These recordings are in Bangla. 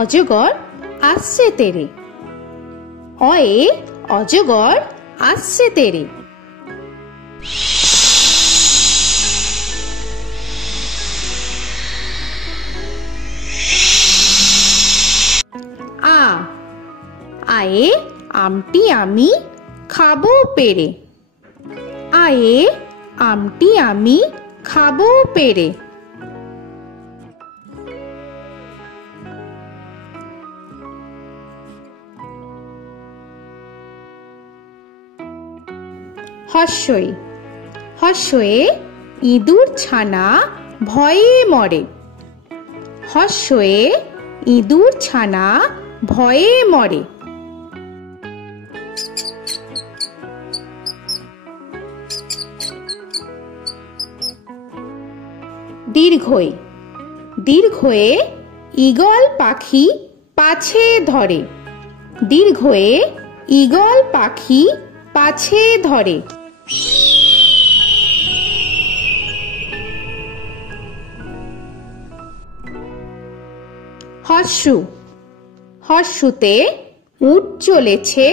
অজগর আসছে তেরে। অয়ে অজগর আসছে তেরে। আ আয়ে আমটি আমি খাবো পেরে। আয়ে আমটি আমি খাবো পেরে। হর্ষই হর্ষয়ে ইঁদুর ছানা ভয়ে মরে। হর্ষয়ে ইঁদুর ছানা ভয়ে মরে। দীর্ঘই দীর্ঘয়ে ঈগল পাখি পাছে ধরে। দীর্ঘয়ে ঈগল পাখি পাছে ধরে। হর্ষু হর্ষুতে উট চলেছে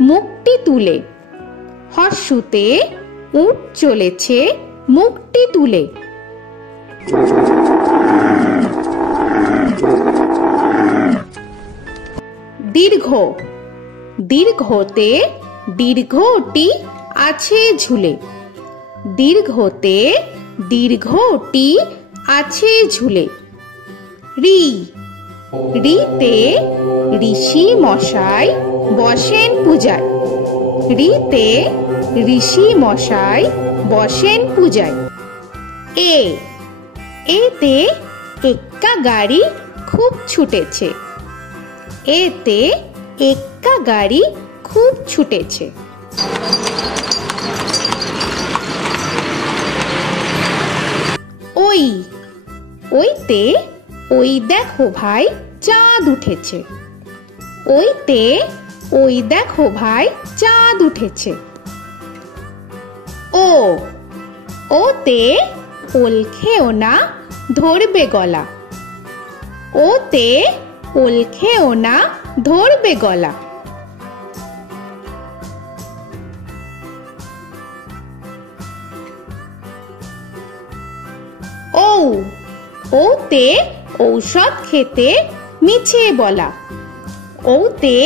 মুখটি তুলে। হর্ষুতে উট চলেছে মুখটি তুলে। দীর্ঘ দীর্ঘতে দীর্ঘটি আছে ঝুলে। দীর্ঘতে দীর্ঘটি আছে ঝুলে। রি রিতে ঋষি মশাই বসেন পূজায়। রিতে ঋষি মশাই বসেন পূজায়। এ এতে এক্কা গাড়ি খুব ছুটেছে। এতে এক্কা গাড়ি খুব ছুটেছে। ওই ওইতে ওই দেখো ভাই চাঁদ উঠেছে। ওইতে ওই দেখো ভাই চাঁদ উঠেছে। ও ওতে ওল খেও না ধরবে গলা। ওতে ওল খেও না ধরবে গলা। ও ওতে ঔষধ খেতে মিছে বলা। ওতে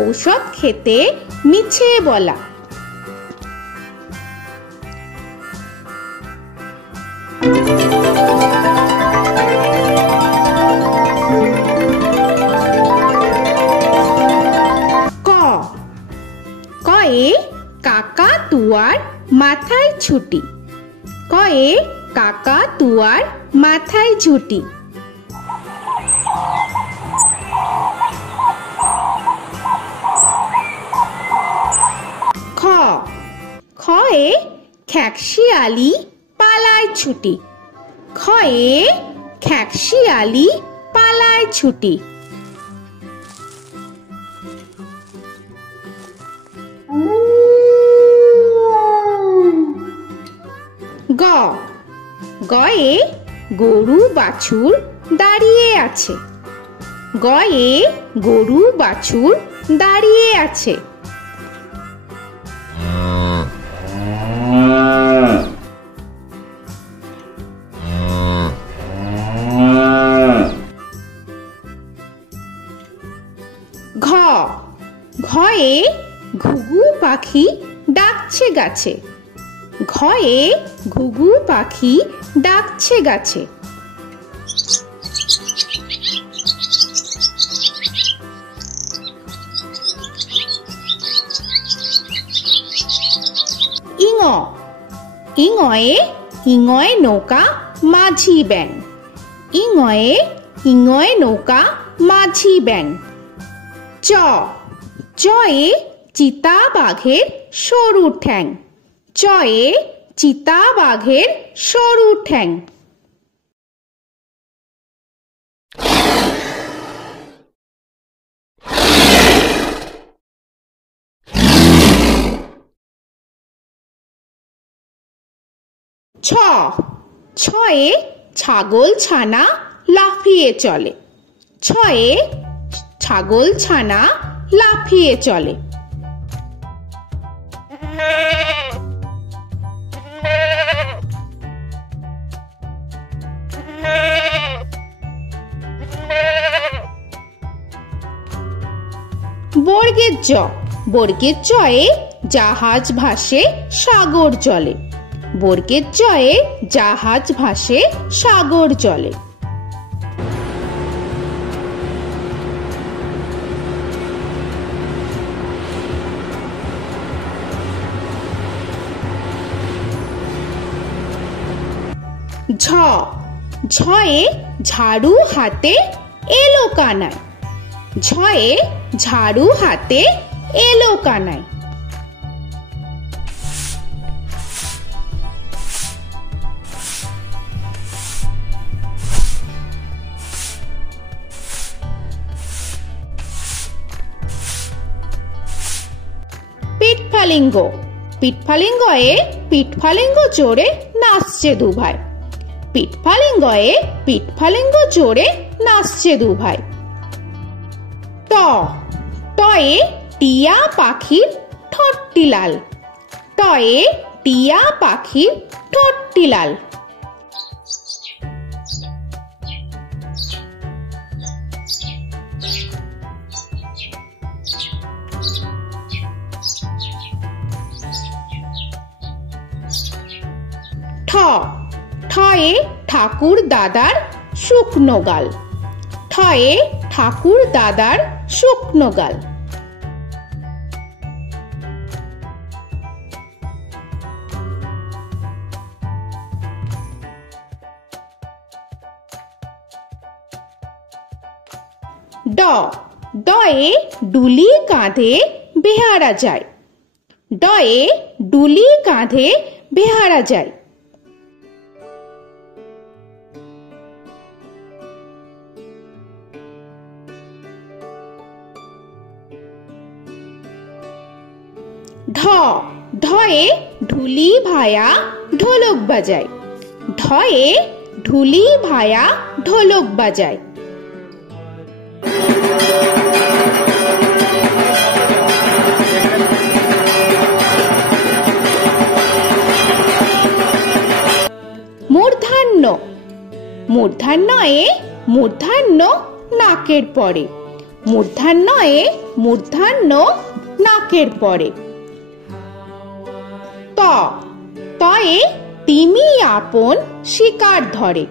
ঔষধ খেতে মিছে বলা। ক কয়ে কাকাতুয়ার মাথায় ছুটি। কয়ে কাকাতুয়ার মাথায় ঝুঁটি। খ খয়ে খ্যাকশিয়ালি পালায় ছুটি। খয়ে খ্যাকশিয়ালি পালায় ছুটি। গ গয়ে গরু বাছুর দাঁড়িয়ে আছে। গয়ে গরু বাছুর দাঁড়িয়ে আছে। ঘ ঘয়ে ঘুঘু পাখি ডাকছে গাছে। ঘয়ে ঘুঘু পাখি ডাকছে গাছে। ইঙ ইঙয়ে ইঙয়ে নৌকা মাঝি ব্যাং। ইঙয়ে ইঙয়ে নৌকা মাঝি ব্যাং। চ চয়ে চিতা বাঘের সরু ঠ্যাং। চয়ে চিতা বাঘের সরু ঠ্যাং। ছ ছয়ে ছাগল ছানা লাফিয়ে চলে। ছয়ে ছাগল ছানা লাফিয়ে চলে। বর্গের জ। বর্গের জয়ে জাহাজ ভাসে সাগর জলে। বর্গের জয়ে জাহাজ ভাসে সাগর জলে। ঝ। ঝয়ে ঝাড়ু হাতে এলো কানাই। ঝয়ে ঝাড়ু হাতে এলো কানাই। পিঠফালিঙ্গ। পিঠফালিঙ্গয়ে পিঠফালিঙ্গ চড়ে নাচছে দুভাই। পিঠফালিঙ্গয়ে পিঠফালিঙ্গ চড়ে নাচছে দুভাই। ট। টয়ে টিয়া পাখির ঠোঁটটি লাল। টয়ে টিয়া পাখির ঠোঁটটি লাল। ঠ। ঠয়ে ঠাকুর দাদার শুকনো গাল। ঠয়ে ঠাকুর দাদার শুকনো গাল। ড। ডয়ে ডুলি কাঁধে বেহারা যায়। ডয়ে ডুলি কাঁধে বেহারা যায়। ঢ। ঢয়ে ঢুলি ভায়া ঢোলক বাজায়। ঢয়ে ঢুলি ভায়া ঢোলক বাজায়। মূর্ধন্য। মূর্ধন্যয়ে মূর্ধন্য নাকের পরে। মূর্ধন্যয়ে মূর্ধন্য নাকের পরে। ত। তয়ে তিমি আপন শিকার ধরে।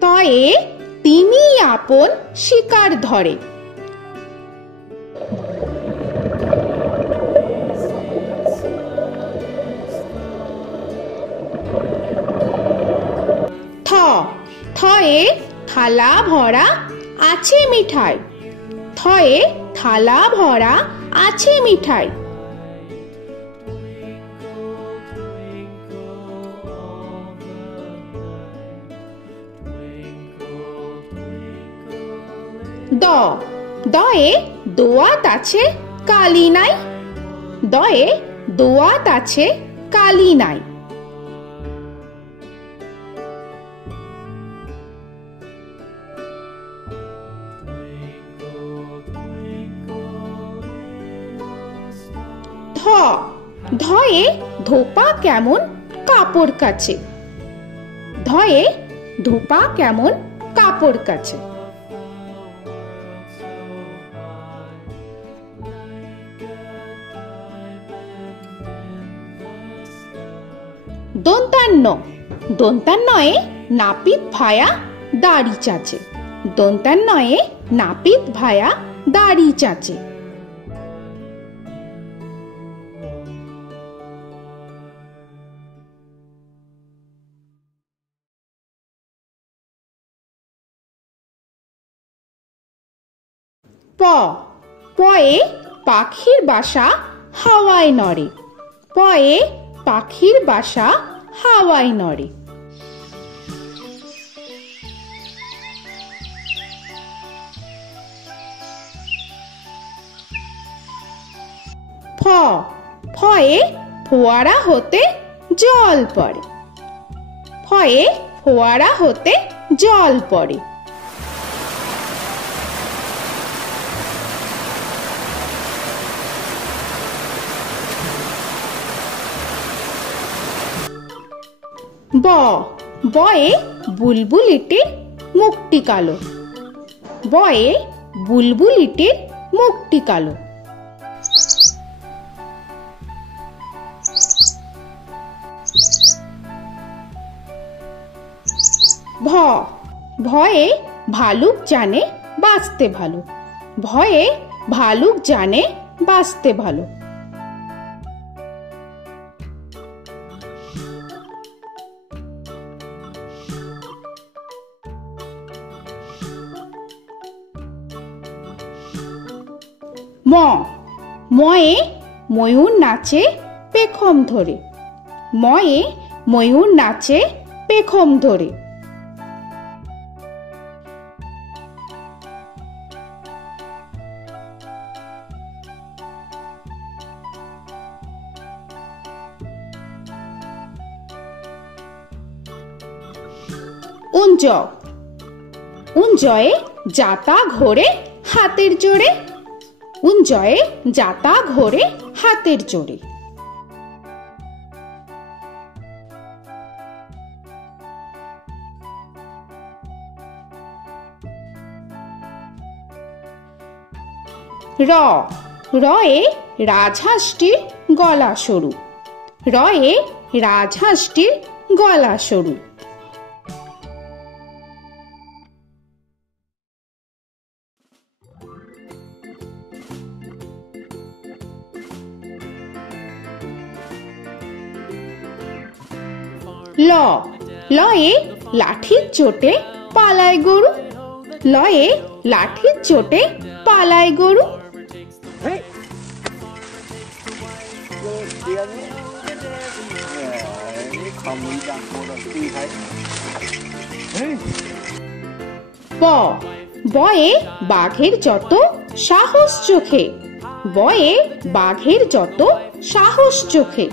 তয়ে তিমি আপন শিকার ধরে। থ। থয়ে থালা ভরা আছে মিঠাই। থয়ে থালা ভরা আছে মিঠাই। দ। দয়ে দোয়াত আছে কালি নাই। দয়ে দোয়াত আছে কালি নাই। ধ। ধয়ে ধোপা কেমন কাপড় কাছে। ধয়ে ধোপা কেমন কাপড় কাছে। দন্তান্ন। দন্তান্নয়ে নাপিত ভায়া দাড়ি চাচে। দন্তান্নয়ে নাপিত ভায়া দাড়ি চাচে। প। পয়ে পাখির বাসা হাওয়ায় নড়ে। পয়ে পাখির বাসা হাওয়ায় নড়ে। ফ। ফয়ে ফোয়ারা হতে জল পড়ে। ফয়ে ফোয়ারা হতে জল পড়ে। ব বয়ে বুলবুলিটির মুখটি কালো। বয়ে বুলবুলিটির মুখটি কালো। ভ ভয়ে ভালুক জানে বাঁচতে ভালো। ভয়ে ভালুক জানে বাঁচতে ভালো। ম ময়ে ময়ূর নাচে পেখম ধরে। ময়ে ময়ূর নাচে পেখম ধরে। উঞ্জ উঞ্জয়ে যাতা ঘোরে হাতের জোরে। উঞ্জয়ে যাতা ঘোরে হাতের জোরে। র রয়ে রাজহাঁসটির গলা সরু। রয়ে রাজহাঁসটির গলা সরু। ল লয়ে লাঠির চোটে পালায় গরু। লয়ে লাঠির চোটে পালায় গরু। ব বয়ে বাঘের যত সাহস চোখে। বয়ে বাঘের যত সাহস চোখে।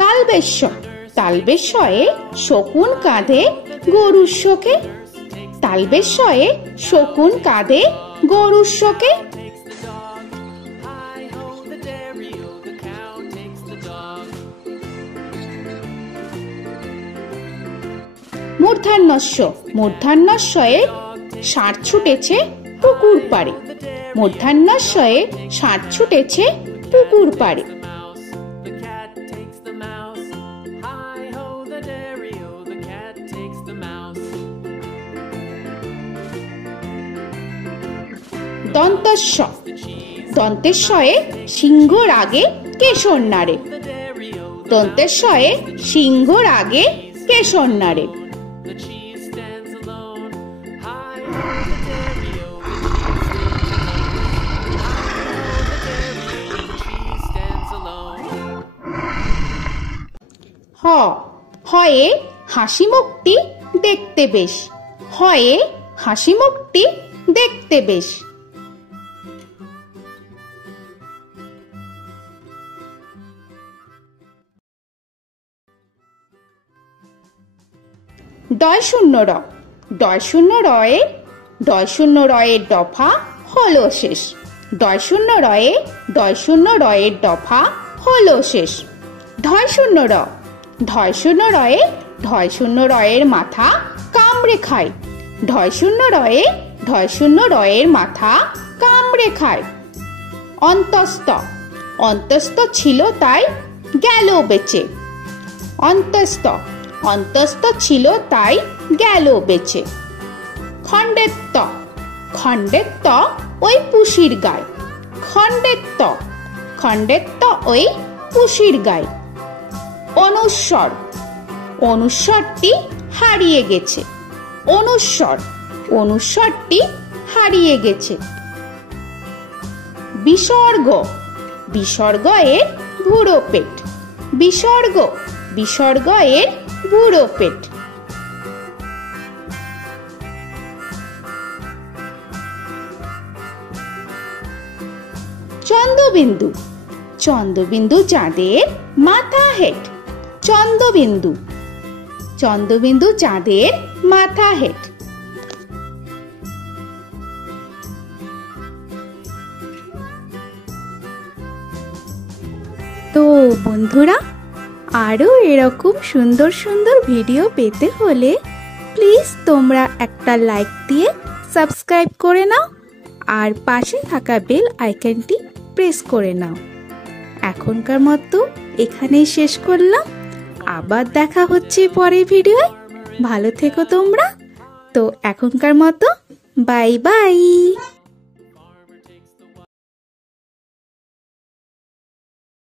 তালবেশ্য তালবেশ্যয়ে শকুন কাঁধে গরুর শোকে। তালবেশ্যয়ে শকুন কাঁধে গরুর শোকে। মূর্ধন্যস্য মূর্ধন্যস্বয়ে ষাঁড় ছুটেছে পুকুর পাড়ে। মূর্ধন্যস্বয়ে ষাঁড় ছুটেছে পুকুর পাড়ে। দন্তস্ব দন্তেশ্বয়ে সিংহর আগে কেশর নাড়ে। দন্তেশ্বয়ে সিংহর আগে কেশর নাড়ে। হ হয়ে হাসি মুখটি দেখতে বেশ। হয়ে হাসি মুখটি দেখতে বেশ। ডয় শূন্য র ডয় শূন্য রয়ে ডয় শূন্য রয়ের দফা হলো শেষ। ডয় শূন্য রয়ে ডয় শূন্য রয়ের দফা হলো শেষ। ঢয় শূন্য র ঢয় শূন্য রয়ে ঢয় শূন্য রয়ের মাথা কামড়ে খায়। ঢয় শূন্য রয়ে ঢয় শূন্য রয়ের মাথা কামড়ে খায়। অন্তস্থ অন্তস্থ ছিল তাই গেল বেঁচে। অন্তস্থ অন্তস্থ ছিল তাই গেল বেঁচে। খণ্ডেত্ব খণ্ডেত্ব ওই পুষির গায়। খণ্ডেত্ব খণ্ডেত্ব ওই পুষির গায়। অনুস্বর অনুস্বরটি হারিয়ে গেছে। অনুস্বর অনুস্বরটি হারিয়ে গেছে। বিসর্গ বিসর্গ এর বুড়ো পেট। বিসর্গ বিসর্গ এর বুড়ো পেট। চন্দ্রবিন্দু চন্দ্রবিন্দু চাঁদের মাথা হেট। চন্দ্রবিন্দু চন্দ্রবিন্দু চাঁদের মাথা হেট। তো বন্ধুরা, আরও এরকম সুন্দর সুন্দর ভিডিও পেতে হলে প্লিজ তোমরা একটা লাইক দিয়ে সাবস্ক্রাইব করে নাও আর পাশে থাকা বেল আইকনটি প্রেস করে নাও। এখনকার মতো এখানেই শেষ করলাম, আবার দেখা হচ্ছে পরের ভিডিওয়। ভালো থেকো তোমরা। তো এখনকার মতো বাই বাই।